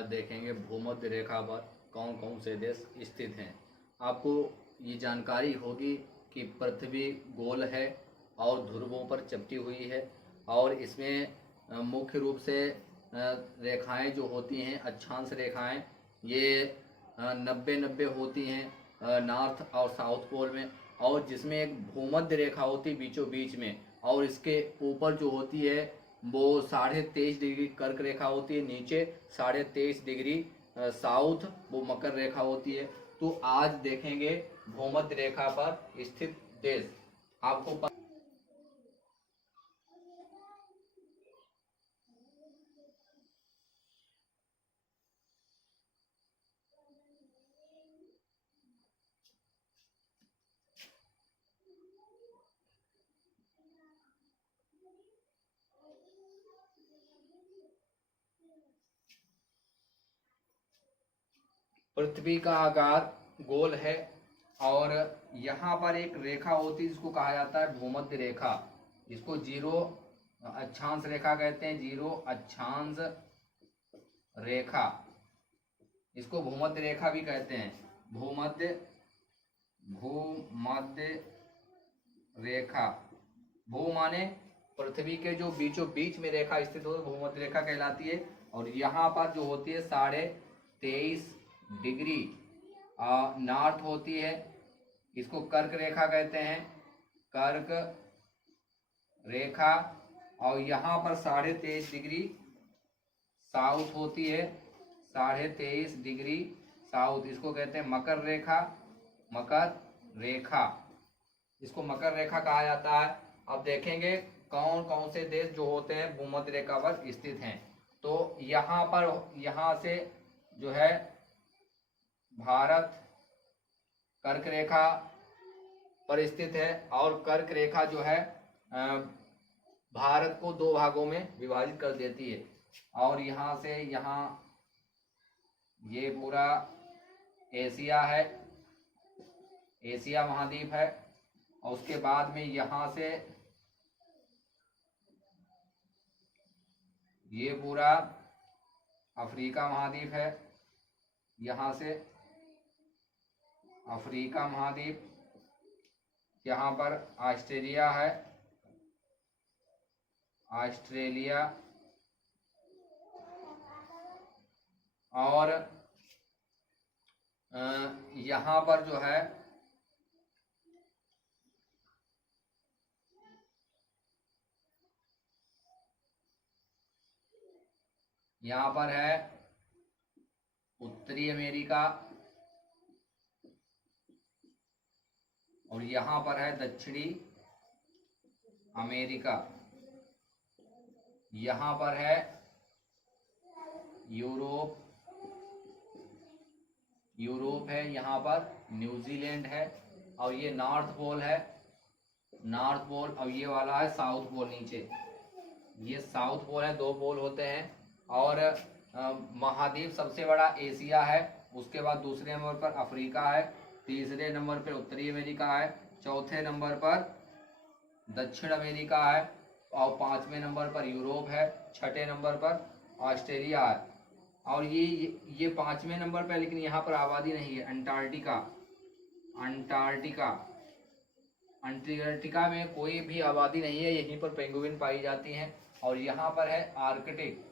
आज देखेंगे भूमध्य रेखा पर कौन कौन से देश स्थित हैं। आपको ये जानकारी होगी कि पृथ्वी गोल है और ध्रुवों पर चपटी हुई है और इसमें मुख्य रूप से रेखाएं जो होती हैं, अक्षांश रेखाएं, ये 90-90 होती हैं नॉर्थ और साउथ पोल में, और जिसमें एक भूमध्य रेखा होती है बीचों बीच में, और इसके ऊपर जो होती है वो 23.5 डिग्री कर्क रेखा होती है, नीचे 23.5 डिग्री साउथ वो मकर रेखा होती है। तो आज देखेंगे भूमध्य रेखा पर स्थित देश। आपको पृथ्वी का आकार गोल है और यहाँ पर एक रेखा होती है जिसको कहा जाता है भूमध्य रेखा। इसको जीरो अक्षांश रेखा कहते हैं, जीरो अक्षांश रेखा, इसको भूमध्य रेखा भी कहते हैं। भूमध्य रेखा, भू माने पृथ्वी के जो बीचों बीच में रेखा स्थित हो भूमध्य रेखा कहलाती है। और यहाँ पर जो होती है 23.5 डिग्री नॉर्थ होती है, इसको कर्क रेखा कहते हैं, कर्क रेखा। और यहाँ पर 23.5 डिग्री साउथ होती है, 23.5 डिग्री साउथ, इसको कहते हैं मकर रेखा, मकर रेखा, इसको मकर रेखा कहा जाता है। अब देखेंगे कौन कौन से देश जो होते हैं भूमध्य रेखा पर स्थित हैं। तो यहाँ पर, यहाँ से जो है भारत कर्क रेखा पर स्थित है, और कर्क रेखा जो है भारत को 2 भागों में विभाजित कर देती है। और यहाँ से यहाँ ये पूरा एशिया है, एशिया महाद्वीप है, और उसके बाद में यहाँ से ये पूरा अफ्रीका महाद्वीप है, यहाँ से अफ्रीका महाद्वीप, यहाँ पर ऑस्ट्रेलिया है, ऑस्ट्रेलिया, और यहाँ पर जो है यहाँ पर है उत्तरी अमेरिका, और यहाँ पर है दक्षिणी अमेरिका, यहाँ पर है यूरोप, यूरोप है, यहाँ पर न्यूजीलैंड है, और ये नॉर्थ पोल है, नॉर्थ पोल, और ये वाला है साउथ पोल नीचे, ये साउथ पोल है, 2 पोल होते हैं। और महाद्वीप सबसे बड़ा एशिया है, उसके बाद दूसरे नंबर पर अफ्रीका है, तीसरे नंबर पर उत्तरी अमेरिका है, चौथे नंबर पर दक्षिण अमेरिका है, और 5वें नंबर पर यूरोप है, 6ठे नंबर पर ऑस्ट्रेलिया है, और ये 5वें नंबर पर, लेकिन यहाँ पर आबादी नहीं है, अंटार्कटिका, अंटार्कटिका, अंटार्कटिका में कोई भी आबादी नहीं है, यहीं पर पेंगुइन पाई जाती हैं। और यहाँ पर है आर्कटिक,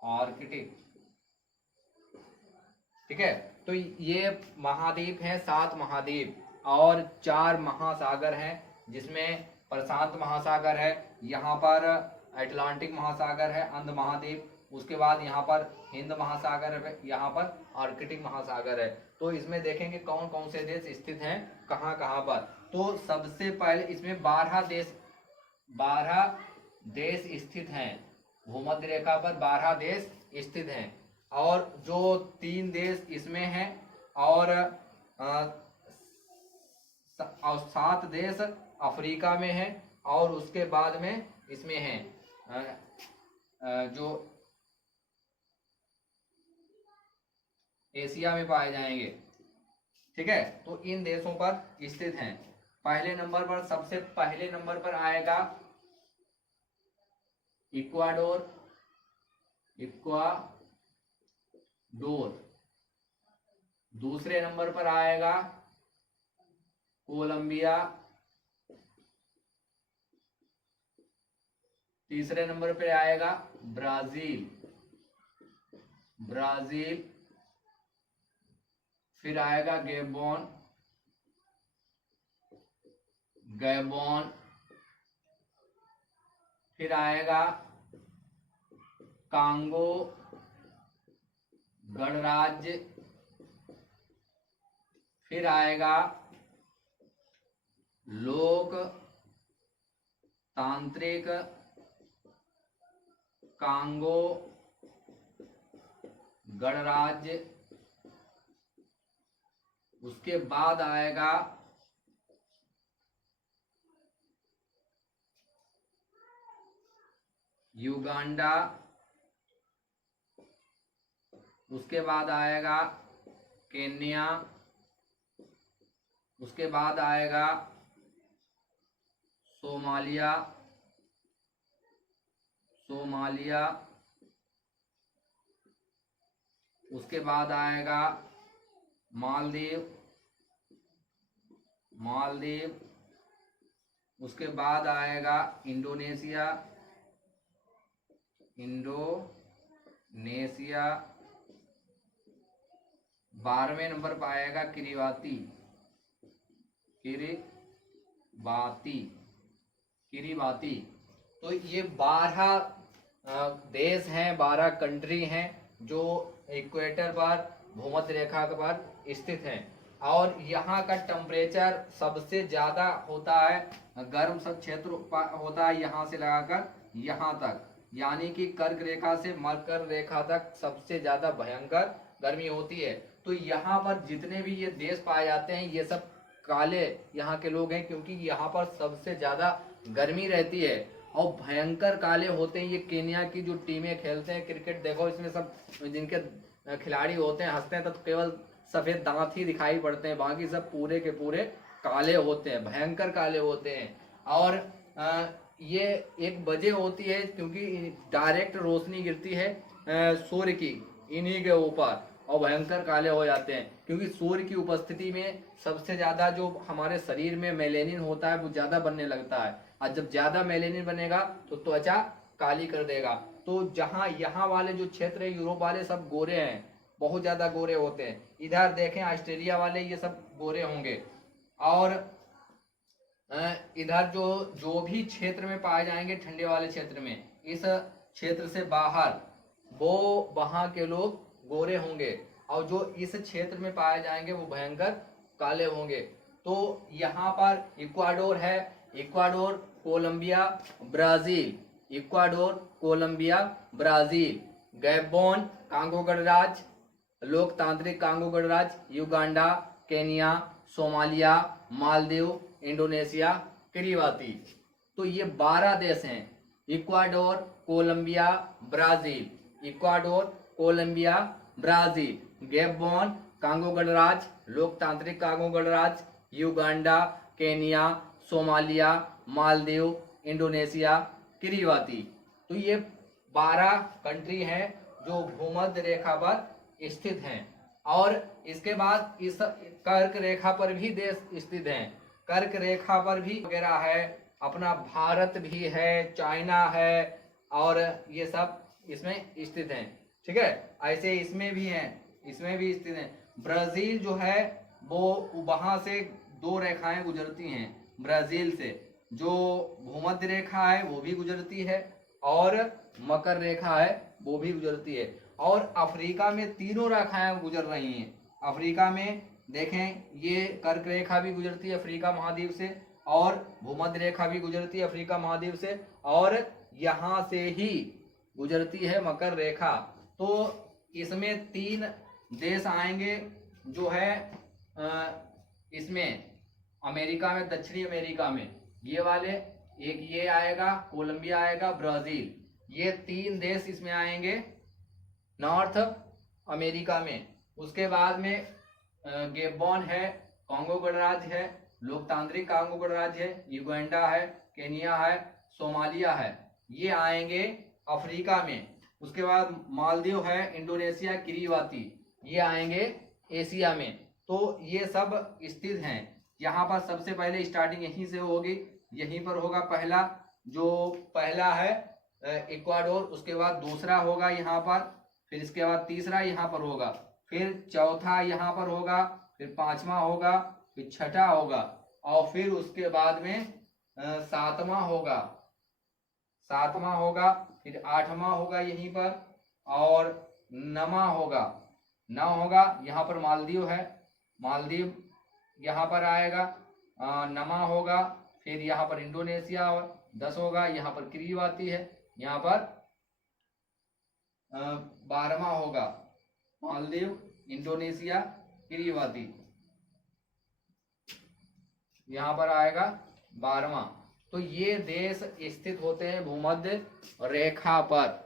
आर्कटिक, ठीक है। तो ये महाद्वीप है, 7 महाद्वीप, और 4 महासागर हैं, जिसमें प्रशांत महासागर है, यहाँ पर अटलांटिक महासागर है, अंध महाद्वीप, उसके बाद यहाँ पर हिंद महासागर है, यहाँ पर आर्कटिक महासागर है। तो इसमें देखेंगे कौन कौन से देश स्थित हैं कहाँ कहाँ पर। तो सबसे पहले इसमें 12 देश स्थित हैं, भूमध्य रेखा पर 12 देश स्थित हैं, और जो 3 देश इसमें हैं, और 7 देश अफ्रीका में हैं, और उसके बाद में इसमें हैं जो एशिया में पाए जाएंगे, ठीक है। तो इन देशों पर स्थित हैं। पहले नंबर पर, सबसे पहले नंबर पर आएगा इक्वाडोर, इक्वाडोर, डोर। दूसरे नंबर पर आएगा कोलंबिया। तीसरे नंबर पे आएगा ब्राजील। ब्राजील। फिर आएगा गैबोन। गैबोन। फिर आएगा कांगो गणराज्य। फिर आएगा लोकतांत्रिक कांगो गणराज्य। उसके बाद आएगा युगांडा। उसके बाद आएगा केन्या। उसके बाद आएगा सोमालिया। सोमालिया। उसके बाद आएगा मालदीव। मालदीव। उसके बाद आएगा इंडोनेशिया। इंडोनेशिया। 12वें नंबर पर आएगा किरिबाती। किरिबाती। किरिबाती। तो ये 12 देश हैं, 12 कंट्री हैं जो इक्वेटर पर, भूमध्य रेखा पर स्थित हैं। और यहाँ का टेम्परेचर सबसे ज्यादा होता है, गर्म सब क्षेत्र होता है यहाँ से लगाकर यहाँ तक, यानी कि कर्क रेखा से मकर रेखा तक सबसे ज्यादा भयंकर गर्मी होती है। तो यहाँ पर जितने भी ये देश पाए जाते हैं ये सब काले यहाँ के लोग हैं, क्योंकि यहाँ पर सबसे ज्यादा गर्मी रहती है और भयंकर काले होते हैं। ये केन्या की जो टीमें खेलते हैं क्रिकेट, देखो इसमें सब जिनके खिलाड़ी होते हैं हंसते हैं तो केवल सफेद दांत ही दिखाई पड़ते हैं, बाकी सब पूरे के पूरे काले होते हैं, भयंकर काले होते हैं। और ये 1 बजे होती है क्योंकि डायरेक्ट रोशनी गिरती है सूर्य की इन्हीं के ऊपर और भयंकर काले हो जाते हैं, क्योंकि सूर्य की उपस्थिति में सबसे ज्यादा जो हमारे शरीर में मेलेनिन होता है वो ज्यादा बनने लगता है, और जब ज्यादा मेलेनिन बनेगा तो त्वचा काली कर देगा। तो जहाँ यहाँ वाले जो क्षेत्र है यूरोप वाले सब गोरे हैं, बहुत ज्यादा गोरे होते हैं। इधर देखें ऑस्ट्रेलिया वाले ये सब गोरे होंगे। और इधर जो भी क्षेत्र में पाए जाएंगे ठंडे वाले क्षेत्र में, इस क्षेत्र से बाहर वो वहां के लोग गोरे होंगे, और जो इस क्षेत्र में पाए जाएंगे वो भयंकर काले होंगे। तो यहाँ पर इक्वाडोर है, Ecuador, Colombia, Brazil, Ecuador, Colombia, Brazil, Gabon, Congo गणराज्य, लोकतांत्रिक कांगो गणराज्य, Uganda, Kenya, Somalia, Maldives, Indonesia, Kiribati. तो ये 12 देश हैं, Ecuador, Colombia, Brazil, Ecuador, Colombia, Brazil, Gabon, Congo गणराज्य, लोकतांत्रिक कांगो गणराज्य, Uganda, Kenya, Somalia, Maldives, Indonesia, Kiribati. तो ये 12 कंट्री हैं जो भूमध्य रेखा पर स्थित हैं। और इसके बाद इस कर्क रेखा पर भी देश स्थित हैं, कर्क रेखा पर भी वगैरह है, अपना भारत भी है, चाइना है, और ये सब इसमें स्थित हैं। ठीक है, ऐसे इसमें भी हैं, इसमें भी स्थित हैं। ब्राजील जो है वो वहां से 2 रेखाएं गुजरती हैं, ब्राजील से जो भूमध्य रेखा है वो भी गुजरती है और मकर रेखा है वो भी गुजरती है। और अफ्रीका में तीनों रेखाएं गुजर रही हैं। अफ्रीका में देखें ये कर्क रेखा भी गुजरती है अफ्रीका महाद्वीप से, और भूमध्य रेखा भी गुजरती है अफ्रीका महाद्वीप से, और यहाँ से ही गुजरती है मकर रेखा। तो इसमें 3 देश आएंगे जो है इसमें अमेरिका में, दक्षिणी अमेरिका में ये वाले, एक ये आएगा, कोलंबिया आएगा, ब्राजील, ये 3 देश इसमें आएंगे नॉर्थ अमेरिका में। उसके बाद में गैबोन है, कांगो गणराज्य है, लोकतांत्रिक कांगो गणराज्य है, युगांडा है, केनिया है, सोमालिया है, ये आएंगे अफ्रीका में। उसके बाद मालदीव है, इंडोनेशिया, किरीबाती, ये आएंगे एशिया में। तो ये सब स्थित हैं। यहाँ पर सबसे पहले स्टार्टिंग यहीं से होगी, यहीं पर होगा पहला, जो पहला है इक्वाडोर, उसके बाद दूसरा होगा यहाँ पर, फिर इसके बाद तीसरा यहाँ पर होगा, फिर चौथा यहाँ पर होगा, फिर पांचवा होगा, फिर छठा होगा, और फिर उसके बाद में सातवां होगा, फिर आठवां होगा यहीं पर, और नमा होगा, नौ होगा यहाँ पर मालदीव है, मालदीव यहाँ पर आएगा, नमा होगा, फिर यहाँ पर इंडोनेशिया, और 10 होगा यहाँ पर किरीबाती है, यहाँ पर 12वां होगा मालदीव, इंडोनेशिया, किरीबाती, यहाँ पर आएगा 12वां। तो ये देश स्थित होते हैं भूमध्य रेखा पर।